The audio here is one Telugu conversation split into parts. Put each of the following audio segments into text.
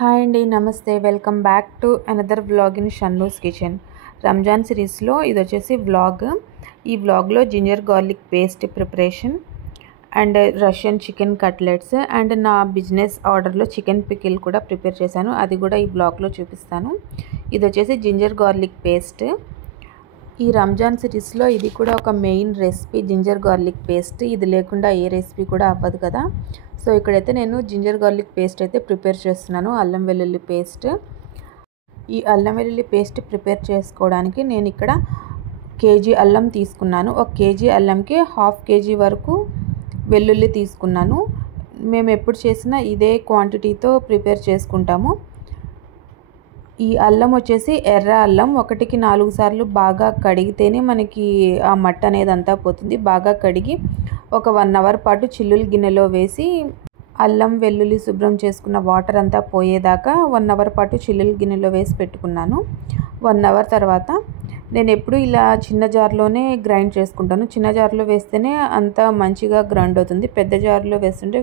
హాయ్ అండి, నమస్తే. Welcome back to another vlog in Shannu's kitchen. Ramzan సిరీస్లో ఇది వచ్చేసి వ్లాగ్. ఈ వ్లాగ్లో ginger garlic paste preparation and Russian chicken cutlets and నా బిజినెస్ ఆర్డర్లో చికెన్ పికిల్ కూడా ప్రిపేర్ చేశాను. అది కూడా ఈ వ్లాగ్లో చూపిస్తాను. ఇది వచ్చేసి జింజర్ గార్లిక్ పేస్ట్. ఈ రంజాన్ సిరీస్లో ఇది కూడా ఒక main recipe, ginger garlic paste. ఇది లేకుండా ఏ రెసిపీ కూడా అవ్వదు కదా. సో ఇక్కడైతే నేను జింజర్ గార్లిక్ పేస్ట్ అయితే ప్రిపేర్ చేస్తున్నాను, అల్లం వెల్లుల్లి పేస్ట్. ఈ అల్లం వెల్లుల్లి పేస్ట్ ప్రిపేర్ చేసుకోవడానికి నేను ఇక్కడ కేజీ అల్లం తీసుకున్నాను. ఒక కేజీ అల్లంకి హాఫ్ కేజీ వరకు వెల్లుల్లి తీసుకున్నాను. మేము ఎప్పుడు చేసినా ఇదే క్వాంటిటీతో ప్రిపేర్ చేసుకుంటాము. ఈ అల్లం వచ్చేసి ఎర్ర అల్లం. 1కి 4 సార్లు బాగా కడిగితేనే మనకి ఆ మట్ట అనేది అంతా పోతుంది. బాగా కడిగి ఒక 1 అవర్ పాటు చిల్లుల గిన్నెలో వేసి అల్లం వెల్లుల్లి శుభ్రం చేసుకున్న వాటర్ అంతా పోయేదాకా 1 అవర్ పాటు చిల్లుల గిన్నెలో వేసి పెట్టుకున్నాను. 1 అవర్ తర్వాత నేను ఎప్పుడు ఇలా చిన్న జార్లోనే గ్రైండ్ చేసుకుంటాను. చిన్న జార్లో వేస్తేనే అంత మంచిగా గ్రైండ్ అవుతుంది. పెద్ద జార్లో వేస్తుంటే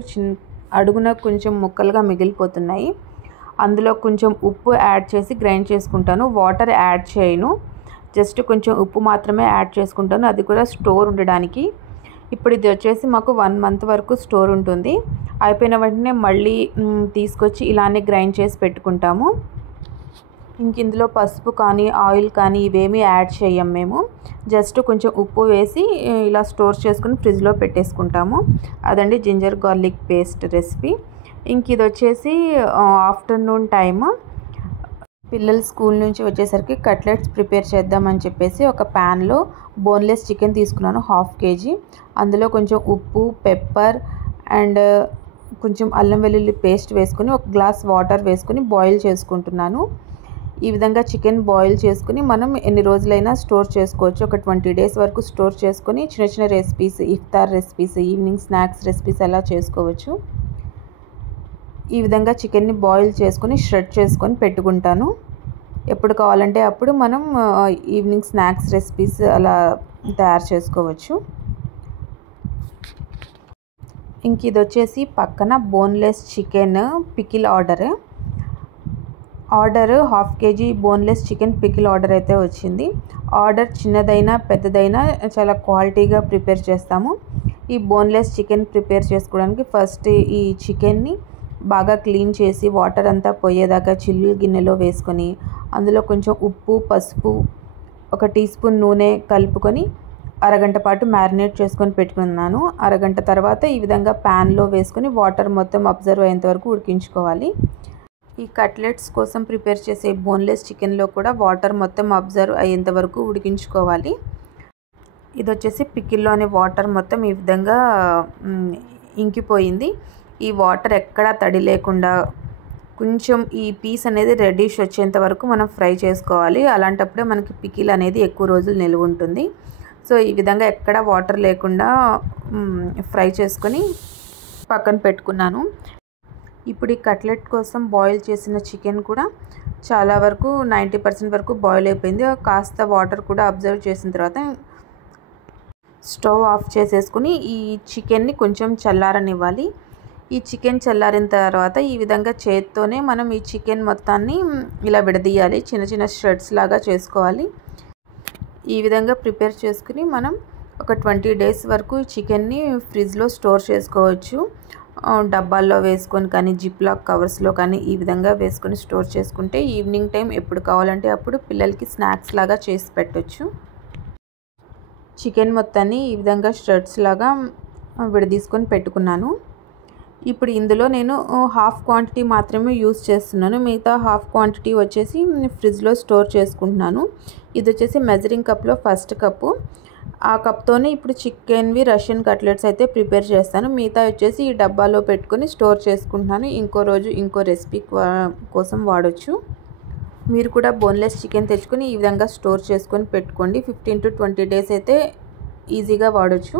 అడుగున కొంచెం ముక్కలుగా మిగిలిపోతున్నాయి. అందులో కొంచెం ఉప్పు యాడ్ చేసి గ్రైండ్ చేసుకుంటాను. వాటర్ యాడ్ చేయను, జస్ట్ కొంచెం ఉప్పు మాత్రమే యాడ్ చేసుకుంటాను, అది కూడా స్టోర్ ఉండడానికి. ఇప్పుడు ఇది వచ్చేసి మాకు 1 మంత్ వరకు స్టోర్ ఉంటుంది. అయిపోయిన వెంటనే మళ్ళీ తీసుకొచ్చి ఇలానే గ్రైండ్ చేసి పెట్టుకుంటాము. ఇంక ఇందులో పసుపు కానీ ఆయిల్ కానీ ఇవేమీ యాడ్ చేయం మేము. జస్ట్ కొంచెం ఉప్పు వేసి ఇలా స్టోర్ చేసుకుని ఫ్రిడ్జ్లో పెట్టేసుకుంటాము. అదండి జింజర్ గార్లిక్ పేస్ట్ రెసిపీ. ఇంక ఇది వచ్చేసి ఆఫ్టర్నూన్ టైమ్ పిల్లలు స్కూల్ నుంచి వచ్చేసరికి కట్లెట్స్ ప్రిపేర్ చేద్దామని చెప్పేసి ఒక ప్యాన్లో బోన్లెస్ చికెన్ తీసుకున్నాను, హాఫ్ కేజీ. అందులో కొంచెం ఉప్పు, పెప్పర్ అండ్ కొంచెం అల్లం వెల్లుల్లి పేస్ట్ వేసుకొని ఒక గ్లాస్ వాటర్ వేసుకొని బాయిల్ చేసుకుంటున్నాను. ఈ విధంగా చికెన్ బాయిల్ చేసుకుని మనం ఎన్ని రోజులైనా స్టోర్ చేసుకోవచ్చు. ఒక 20 డేస్ వరకు స్టోర్ చేసుకొని చిన్న చిన్న రెసిపీస్, ఇఫ్తార్ రెసిపీస్, ఈవినింగ్ స్నాక్స్ రెసిపీస్ అలా చేసుకోవచ్చు. ఈ విధంగా చికెన్ని బాయిల్ చేసుకొని షెడ్ చేసుకొని పెట్టుకుంటాను. ఎప్పుడు కావాలంటే అప్పుడు మనం ఈవినింగ్ స్నాక్స్ రెసిపీస్ అలా తయారు చేసుకోవచ్చు. ఇంక ఇది వచ్చేసి పక్కన boneless chicken pickle order half KG boneless chicken pickle order అయితే వచ్చింది. ఆర్డర్ చిన్నదైనా పెద్దదైనా చాలా క్వాలిటీగా ప్రిపేర్ చేస్తాము. ఈ బోన్లెస్ చికెన్ ప్రిపేర్ చేసుకోవడానికి ఫస్ట్ ఈ చికెన్ని బాగా క్లీన్ చేసి వాటర్ అంతా పోయేదాకా చిల్లు గిన్నెలో వేసుకొని అందులో కొంచెం ఉప్పు, పసుపు, 1 టీ స్పూన్ నూనె కలుపుకొని అరగంట పాటు మ్యారినేట్ చేసుకొని పెట్టుకున్నాను. అరగంట తర్వాత ఈ విధంగా ప్యాన్లో వేసుకొని వాటర్ మొత్తం అబ్జర్వ్ అయ్యేంత వరకు ఉడికించుకోవాలి. ఈ కట్లెట్స్ కోసం ప్రిపేర్ చేసే బోన్లెస్ చికెన్లో కూడా వాటర్ మొత్తం అబ్జర్వ్ అయ్యేంత వరకు ఉడికించుకోవాలి. ఇది వచ్చేసి పికిల్లోని వాటర్ మొత్తం ఈ విధంగా ఇంకిపోయింది. ఈ వాటర్ ఎక్కడా తడి లేకుండా కొంచెం ఈ పీస్ అనేది రెడ్డిష్ వచ్చేంత వరకు మనం ఫ్రై చేసుకోవాలి. అలాంటప్పుడే మనకి పికిల్ అనేది ఎక్కువ రోజులు నిల్వ ఉంటుంది. సో ఈ విధంగా ఎక్కడ వాటర్ లేకుండా ఫ్రై చేసుకొని పక్కన పెట్టుకున్నాను. ఇప్పుడు ఈ కట్లెట్ కోసం బాయిల్ చేసిన చికెన్ కూడా చాలా వరకు 90% వరకు బాయిల్ అయిపోయింది. కాస్త వాటర్ కూడా అబ్జర్వ్ చేసిన తర్వాత స్టవ్ ఆఫ్ చేసేసుకుని ఈ చికెన్ని కొంచెం చల్లారనివ్వాలి. ఈ చికెన్ చల్లారిన తర్వాత ఈ విధంగా చేత్తోనే మనం ఈ చికెన్ మొత్తాన్ని ఇలా విడదీయాలి. చిన్న చిన్న షెడ్స్ లాగా చేసుకోవాలి. ఈ విధంగా ప్రిపేర్ చేసుకుని మనం ఒక 20 డేస్ వరకు చికెన్ని ఫ్రిడ్జ్లో స్టోర్ చేసుకోవచ్చు. డబ్బాల్లో వేసుకొని కానీ జిప్లాక్ కవర్స్లో కానీ ఈ విధంగా వేసుకొని స్టోర్ చేసుకుంటే ఈవినింగ్ టైం ఎప్పుడు కావాలంటే అప్పుడు పిల్లలకి స్నాక్స్ లాగా చేసి పెట్టవచ్చు. చికెన్ మొత్తాన్ని ఈ విధంగా షెడ్స్ లాగా విడదీసుకొని పెట్టుకున్నాను. ఇప్పుడు ఇందులో నేను హాఫ్ క్వాంటిటీ మాత్రమే యూస్ చేస్తున్నాను. మిగతా హాఫ్ క్వాంటిటీ వచ్చేసి ఫ్రిడ్జ్లో స్టోర్ చేసుకుంటున్నాను. ఇది వచ్చేసి మెజరింగ్ కప్లో ఫస్ట్ కప్పు. ఆ కప్తోనే ఇప్పుడు చికెన్వి రష్యన్ కట్లెట్స్ అయితే ప్రిపేర్ చేస్తాను. మిగతా వచ్చేసి ఈ డబ్బాలో పెట్టుకొని స్టోర్ చేసుకుంటున్నాను. ఇంకో రోజు ఇంకో రెసిపీ కోసం వాడచ్చు. మీరు కూడా బోన్లెస్ చికెన్ తెచ్చుకొని ఈ విధంగా స్టోర్ చేసుకొని పెట్టుకోండి. 15 to 20 డేస్ అయితే ఈజీగా వాడచ్చు.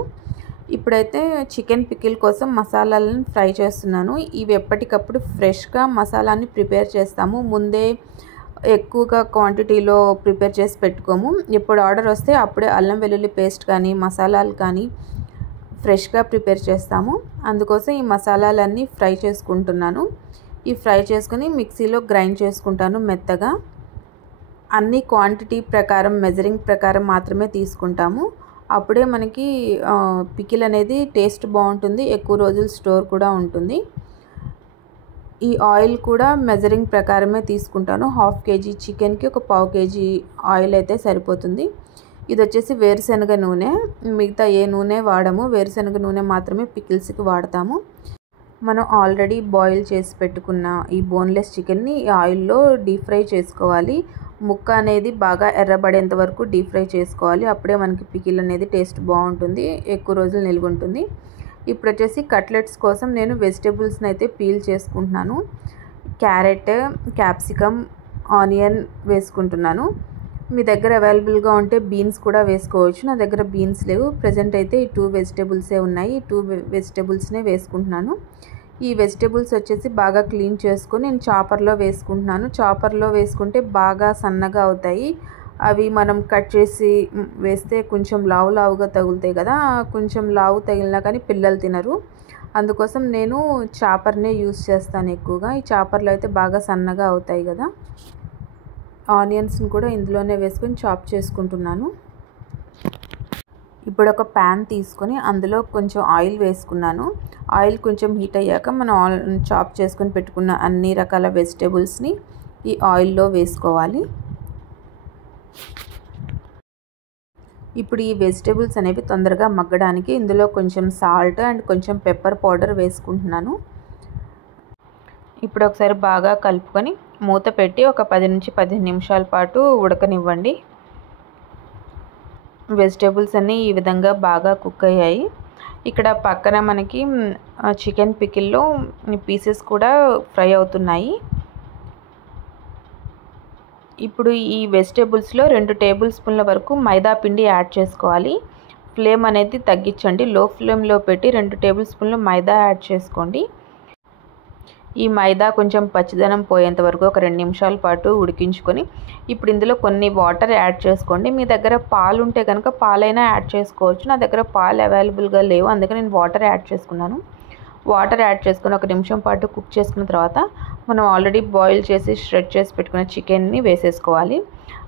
ఇప్పుడైతే చికెన్ పికిల్ కోసం మసాలాలను ఫ్రై చేస్తున్నాను. ఇవి ఎప్పటికప్పుడు ఫ్రెష్గా మసాలాని ప్రిపేర్ చేస్తాము. ముందే ఎక్కువగా క్వాంటిటీలో ప్రిపేర్ చేసి పెట్టుకోము. ఎప్పుడు ఆర్డర్ వస్తే అప్పుడే అల్లం వెల్లుల్లి పేస్ట్ కానీ మసాలాలు కానీ ఫ్రెష్గా ప్రిపేర్ చేస్తాము. అందుకోసం ఈ మసాలాలన్నీ ఫ్రై చేసుకుంటున్నాను. ఈ ఫ్రై చేసుకొని మిక్సీలో గ్రైండ్ చేసుకుంటాను మెత్తగా. అన్ని క్వాంటిటీ ప్రకారం మెజరింగ్ ప్రకారం మాత్రమే తీసుకుంటాము. అప్పుడే మనకి పికిల్ అనేది టేస్ట్ బాగుంటుంది, ఎక్కువ రోజులు స్టోర్ కూడా ఉంటుంది. ఈ ఆయిల్ కూడా మెజరింగ్ ప్రకారమే తీసుకుంటాను. 1/2 kg చికెన్కి ఒక 1/4 kg ఆయిల్ అయితే సరిపోతుంది. ఇది వచ్చేసి వేరుశనగ నూనె, మిగతా ఏ నూనె వాడము, వేరుశనగ నూనె మాత్రమే పికిల్స్కి వాడతాము. మనం ఆల్రెడీ బాయిల్ చేసి పెట్టుకున్న ఈ బోన్లెస్ చికెన్ని ఈ ఆయిల్లో డీప్ ఫ్రై చేసుకోవాలి. ముక్క అనేది బాగా ఎర్రబడేంత వరకు డీప్ ఫ్రై చేసుకోవాలి. అప్పుడే మనకి పికిల్ అనేది టేస్ట్ బాగుంటుంది, ఎక్కువ రోజులు నిల్వ ఉంటుంది. ఇప్పుడు వచ్చేసి కట్లెట్స్ కోసం నేను వెజిటేబుల్స్ని అయితే పీల్ చేసుకుంటున్నాను. క్యారెట్, క్యాప్సికమ్, ఆనియన్ వేసుకుంటున్నాను. మీ దగ్గర అవైలబుల్గా ఉంటే బీన్స్ కూడా వేసుకోవచ్చు. నా దగ్గర బీన్స్ లేవు. ప్రజెంట్ అయితే ఈ 2 వెజిటేబుల్సే ఉన్నాయి. ఈ 2 వెజిటేబుల్స్నే వేసుకుంటున్నాను. ఈ వెజిటేబుల్స్ వచ్చేసి బాగా క్లీన్ చేసుకొని నేను చాపర్లో వేసుకుంటున్నాను. చాపర్లో వేసుకుంటే బాగా సన్నగా అవుతాయి. అవి మనం కట్ చేసి వేస్తే కొంచెం లావుగా తగులుతాయి కదా, కొంచెం లావు తగిలినా కానీ పిల్లలు తినరు. అందుకోసం నేను చాపర్నే యూస్ చేస్తాను ఎక్కువగా. ఈ చాపర్లో అయితే బాగా సన్నగా అవుతాయి కదా. ఆనియన్స్ని కూడా ఇందులోనే వేసుకొని చాప్ చేసుకుంటున్నాను. ఇప్పుడు ఒక ప్యాన్ తీసుకొని అందులో కొంచెం ఆయిల్ వేసుకున్నాను. ఆయిల్ కొంచెం హీట్ అయ్యాక మనం చాప్ చేసుకొని పెట్టుకున్న అన్ని రకాల వెజిటేబుల్స్ని ఈ ఆయిల్లో వేసుకోవాలి. ఇప్పుడు ఈ వెజిటేబుల్స్ అనేవి తొందరగా మగ్గడానికి ఇందులో కొంచెం సాల్ట్ అండ్ కొంచెం పెప్పర్ పౌడర్ వేసుకుంటున్నాను. ఇప్పుడు ఒకసారి బాగా కలుపుకొని మూత పెట్టి ఒక 10 నుంచి 15 నిమిషాల పాటు ఉడకనివ్వండి. వెజిటేబుల్స్ అన్నీ ఈ విధంగా బాగా కుక్ అయ్యాయి. ఇక్కడ పక్కన మనకి చికెన్ పికిల్లో పీసెస్ కూడా ఫ్రై అవుతున్నాయి. ఇప్పుడు ఈ వెజిటేబుల్స్లో 2 టేబుల్ స్పూన్ల వరకు మైదా పిండి యాడ్ చేసుకోవాలి. ఫ్లేమ్ అనేది తగ్గించండి. లో ఫ్లేమ్లో పెట్టి 2 టేబుల్ స్పూన్లు మైదా యాడ్ చేసుకోండి. ఈ మైదా కొంచెం పచ్చిదనం పోయేంత వరకు ఒక 2 నిమిషాల పాటు ఉడికించుకొని ఇప్పుడు ఇందులో కొన్ని వాటర్ యాడ్ చేసుకోండి. మీ దగ్గర పాలు ఉంటే కనుక పాలైనా యాడ్ చేసుకోవచ్చు. నా దగ్గర పాలు అవైలబుల్గా లేవు, అందుకని నేను వాటర్ యాడ్ చేసుకున్నాను. వాటర్ యాడ్ చేసుకొని 1 నిమిషం పాటు కుక్ చేసుకున్న తర్వాత మనం ఆల్రెడీ బాయిల్ చేసి ష్రెడ్ చేసి పెట్టుకున్న చికెన్ని వేసేసుకోవాలి.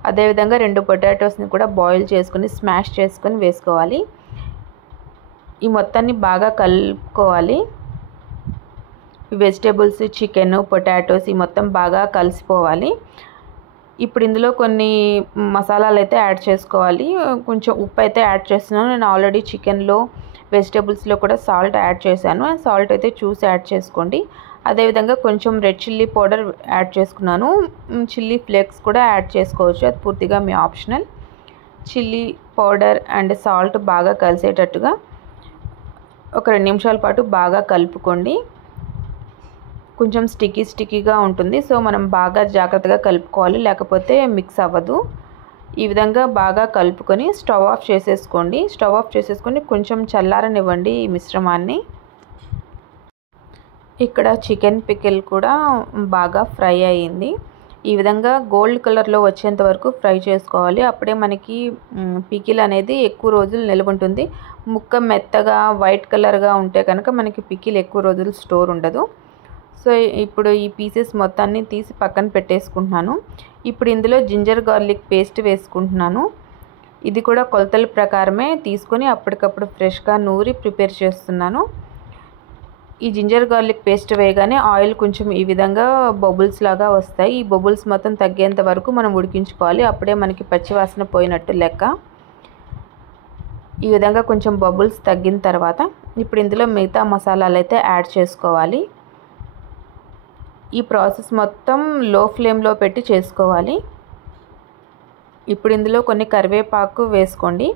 అదేవిధంగా 2 పొటాటోస్ని కూడా బాయిల్ చేసుకొని స్మాష్ చేసుకొని వేసుకోవాలి. ఈ మొత్తాన్ని బాగా కలుపుకోవాలి. వెజిటేబుల్స్, చికెన్, పొటాటోస్ ఈ మొత్తం బాగా కలిసిపోవాలి. ఇప్పుడు ఇందులో కొన్ని మసాలాలు అయితే యాడ్ చేసుకోవాలి. కొంచెం ఉప్పు అయితే యాడ్ చేస్తున్నాను. నేను ఆల్రెడీ చికెన్లో, వెజిటేబుల్స్లో కూడా సాల్ట్ యాడ్ చేశాను. సాల్ట్ అయితే చూసి యాడ్ చేసుకోండి. అదేవిధంగా కొంచెం రెడ్ చిల్లీ పౌడర్ యాడ్ చేసుకున్నాను. చిల్లీ ఫ్లేక్స్ కూడా యాడ్ చేసుకోవచ్చు, అది పూర్తిగా మీ optional. Chilli powder and salt బాగా కలిసేటట్టుగా ఒక 2 నిమిషాల పాటు బాగా కలుపుకోండి. కొంచెం స్టిక్కీగా ఉంటుంది, సో మనం బాగా జాగ్రత్తగా కలుపుకోవాలి, లేకపోతే మిక్స్ అవ్వదు. ఈ విధంగా బాగా కలుపుకొని స్టవ్ ఆఫ్ చేసేసుకోండి. స్టవ్ ఆఫ్ చేసేసుకొని కొంచెం చల్లారనివ్వండి ఈ మిశ్రమాన్ని. ఇక్కడ చికెన్ పికిల్ కూడా బాగా ఫ్రై అయ్యింది. ఈ విధంగా గోల్డ్ కలర్లో వచ్చేంత వరకు ఫ్రై చేసుకోవాలి. అప్పుడే మనకి పికిల్ అనేది ఎక్కువ రోజులు నిల్వ ఉంటుంది. ముక్క మెత్తగా వైట్ కలర్గా ఉంటే కనుక మనకి పికిల్ ఎక్కువ రోజులు స్టోర్ ఉండదు. సో ఇప్పుడు ఈ పీసెస్ మొత్తాన్ని తీసి పక్కన పెట్టేసుకుంటున్నాను. ఇప్పుడు ఇందులో జింజర్ గార్లిక్ పేస్ట్ వేసుకుంటున్నాను. ఇది కూడా కొలతల ప్రకారమే తీసుకొని అప్పటికప్పుడు ఫ్రెష్గా నూరి ప్రిపేర్ చేస్తున్నాను. ఈ జింజర్ గార్లిక్ పేస్ట్ వేయగానే ఆయిల్ కొంచెం ఈ విధంగా బబుల్స్ లాగా వస్తాయి. ఈ బబుల్స్ మొత్తం తగ్గేంత వరకు మనం ఉడికించుకోవాలి. అప్పుడే మనకి పచ్చివాసన పోయినట్టు లెక్క. ఈ విధంగా కొంచెం బబుల్స్ తగ్గిన తర్వాత ఇప్పుడు ఇందులో మిగతా మసాలాలు అయితే యాడ్ చేసుకోవాలి. ఈ ప్రాసెస్ మొత్తం లో ఫ్లేమ్లో పెట్టి చేసుకోవాలి. ఇప్పుడు ఇందులో కొన్ని కరివేపాకు వేసుకోండి.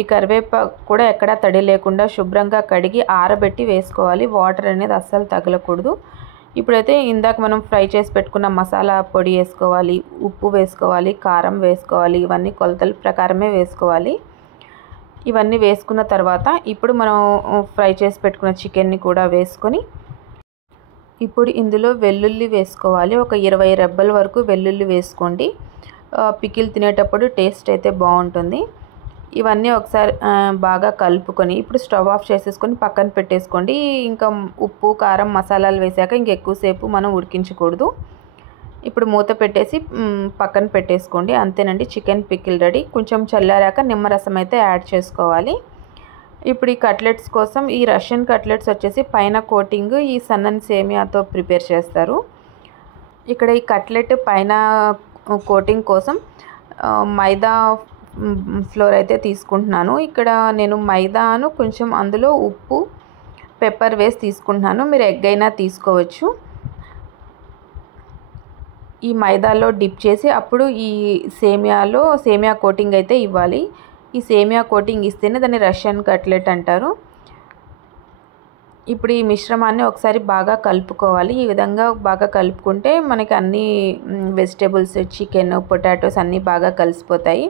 ఈ కరివేపాకు కూడా ఎక్కడా తడి లేకుండా శుభ్రంగా కడిగి ఆరబెట్టి వేసుకోవాలి. వాటర్ అనేది అస్సలు తగలకూడదు. ఇప్పుడైతే ఇందాక మనం ఫ్రై చేసి పెట్టుకున్న మసాలా పొడి వేసుకోవాలి, ఉప్పు వేసుకోవాలి, కారం వేసుకోవాలి. ఇవన్నీ కొలతల ప్రకారమే వేసుకోవాలి. ఇవన్నీ వేసుకున్న తర్వాత ఇప్పుడు మనం ఫ్రై చేసి పెట్టుకున్న చికెన్ని కూడా వేసుకొని ఇప్పుడు ఇందులో వెల్లుల్లి వేసుకోవాలి. ఒక 20 రెబ్బల వరకు వెల్లుల్లి వేసుకోండి. పికిల్ తినేటప్పుడు టేస్ట్ అయితే బాగుంటుంది. ఇవన్నీ ఒకసారి బాగా కలుపుకొని ఇప్పుడు స్టవ్ ఆఫ్ చేసేసుకొని పక్కన పెట్టేసుకోండి. ఇంకా ఉప్పు కారం మసాలాలు వేసాక ఇంకెక్కువసేపు మనం ఉడికించకూడదు. ఇప్పుడు మూత పెట్టేసి పక్కన పెట్టేసుకోండి. అంతేనండి, చికెన్ పికిల్ రెడీ. కొంచెం చల్లారాక నిమ్మరసం అయితే యాడ్ చేసుకోవాలి. ఇప్పుడు ఈ కట్లెట్స్ కోసం ఈ రష్యన్ కట్లెట్స్ వచ్చేసి పైన కోటింగ్ ఈ సన్నని సేమియాతో ప్రిపేర్ చేస్తారు. ఇక్కడ ఈ కట్లెట్ పైన కోటింగ్ కోసం మైదా ఫ్లోర్ అయితే తీసుకుంటున్నాను. ఇక్కడ నేను మైదాను కొంచెం అందులో ఉప్పు పెప్పర్ వేసి తీసుకుంటున్నాను. మీరు ఎగ్ అయినా తీసుకోవచ్చు. ఈ మైదాలో డిప్ చేసి అప్పుడు ఈ సేమియా కోటింగ్ అయితే ఇవ్వాలి. ఈ సేమియా కోటింగ్ ఇస్తేనే దాన్ని రష్యన్ కట్లెట్ అంటారు. ఇప్పుడు ఈ మిశ్రమాన్ని ఒకసారి బాగా కలుపుకోవాలి. ఈ విధంగా బాగా కలుపుకుంటే మనకి అన్ని వెజిటేబుల్స్, చికెన్, పొటాటోస్ అన్నీ బాగా కలిసిపోతాయి.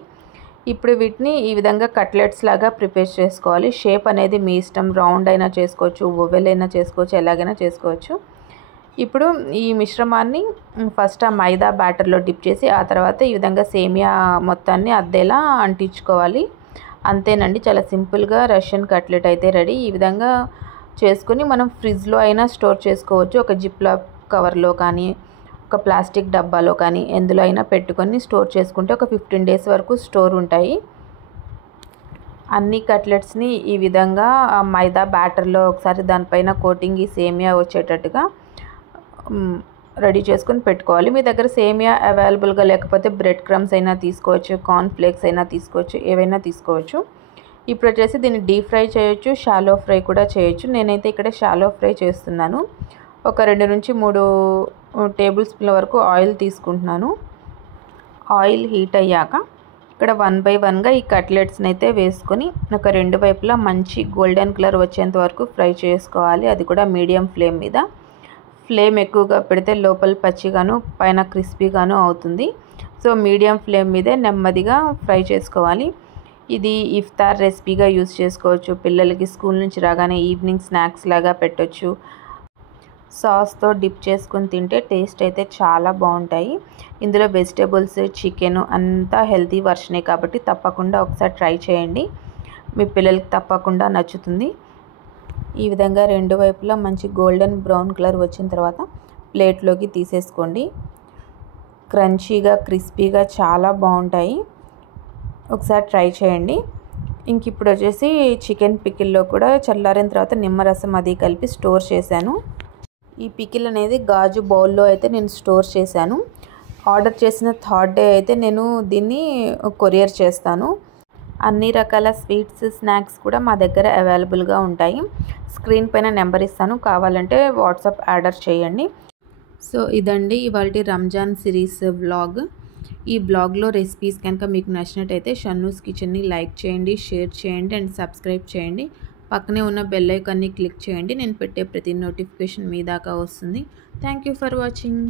ఇప్పుడు వీటిని ఈ విధంగా కట్లెట్స్ లాగా ప్రిపేర్ చేసుకోవాలి. షేప్ అనేది మీ ఇష్టం, రౌండ్ అయినా చేసుకోవచ్చు, ఓవెల్ అయినా చేసుకోవచ్చు, ఎలాగైనా చేసుకోవచ్చు. ఇప్పుడు ఈ మిశ్రమాన్ని ఫస్ట్ ఆ మైదా బ్యాటర్లో డిప్ చేసి ఆ తర్వాత ఈ విధంగా సేమియా మొత్తాన్ని అద్దేలా అంటించుకోవాలి. అంతేనండి, చాలా సింపుల్గా రష్యన్ కట్లెట్ అయితే రెడీ. ఈ విధంగా చేసుకుని మనం ఫ్రిడ్జ్లో అయినా స్టోర్ చేసుకోవచ్చు. ఒక జిప్లాక్ కవర్లో కానీ ఒక ప్లాస్టిక్ డబ్బాలో కానీ ఎందులో అయినా పెట్టుకొని స్టోర్ చేసుకుంటే ఒక 15 days వరకు స్టోర్ ఉంటాయి. అన్ని కట్లెట్స్ని ఈ విధంగా మైదా బ్యాటర్లో ఒకసారి దానిపైన కోటింగ్ ఈ సేమియా వచ్చేటట్టుగా రెడీ చేసుకొని పెట్టుకోవాలి. మీ దగ్గర సేమియా అవైలబుల్గా లేకపోతే బ్రెడ్ క్రమ్స్ అయినా తీసుకోవచ్చు, కార్న్ ఫ్లేక్స్ అయినా తీసుకోవచ్చు, ఏవైనా తీసుకోవచ్చు. ఇప్పుడు వచ్చేసి దీన్ని డీప్ ఫ్రై చేయొచ్చు, షాలో ఫ్రై కూడా చేయొచ్చు. నేనైతే ఇక్కడ షాలో ఫ్రై చేస్తున్నాను. ఒక 2 నుంచి 3 టేబుల్ స్పూన్ల వరకు ఆయిల్ తీసుకుంటున్నాను. ఆయిల్ హీట్ అయ్యాక ఇక్కడ 1 by 1గా ఈ కట్లెట్స్ని అయితే వేసుకొని ఒక 2 వైపులా మంచి గోల్డెన్ కలర్ వచ్చేంత వరకు ఫ్రై చేసుకోవాలి. అది కూడా మీడియం ఫ్లేమ్ మీద. ఫ్లేమ్ ఎక్కువగా పెడితే లోపల పచ్చిగాను పైన క్రిస్పీగాను అవుతుంది. సో మీడియం ఫ్లేమ్ మీదే నెమ్మదిగా ఫ్రై చేసుకోవాలి. ఇది ఇఫ్తార్ రెసిపీగా యూజ్ చేసుకోవచ్చు. పిల్లలకి స్కూల్ నుంచి రాగానే ఈవినింగ్ స్నాక్స్ లాగా పెట్టొచ్చు. సాస్తో డిప్ చేసుకుని తింటే టేస్ట్ అయితే చాలా బాగుంటాయి. ఇందులో వెజిటేబుల్స్, చికెన్ అంతా హెల్తీ వర్షనే కాబట్టి తప్పకుండా ఒకసారి ట్రై చేయండి. మీ పిల్లలకి తప్పకుండా నచ్చుతుంది. ఈ విధంగా 2 వైపులా మంచి గోల్డెన్ బ్రౌన్ కలర్ వచ్చిన తర్వాత ప్లేట్లోకి తీసేసుకోండి. క్రంచీగా క్రిస్పీగా చాలా బాగుంటాయి. ఒకసారి ట్రై చేయండి. ఇంక ఇప్పుడు వచ్చేసి చికెన్ పికిల్లో కూడా చల్లారిన తర్వాత నిమ్మరసం అది కలిపి స్టోర్ చేశాను. ఈ పికిల్ అనేది గాజు బౌల్లో అయితే నేను స్టోర్ చేశాను. ఆర్డర్ చేసిన 3rd day అయితే నేను దీన్ని కొరియర్ చేస్తాను. అన్ని రకాల స్వీట్స్, స్నాక్స్ కూడా మా దగ్గర అవైలబుల్గా ఉంటాయి. స్క్రీన్ పైన నెంబర్ ఇస్తాను, కావాలంటే వాట్సాప్ ఆర్డర్ చేయండి. సో ఇదండి ఇవాల్టి రంజాన్ సిరీస్ వ్లాగ్. ఈ బ్లాగ్లో రెసిపీస్ కనుక మీకు నచ్చినట్టయితే షన్నూస్ కిచెన్ని లైక్ చేయండి, షేర్ చేయండి అండ్ సబ్స్క్రైబ్ చేయండి. పక్కనే ఉన్న బెల్ ఐకాన్ని క్లిక్ చేయండి. నేను పెట్టే ప్రతి నోటిఫికేషన్ మీ దాకా వస్తుంది. Thank you for watching.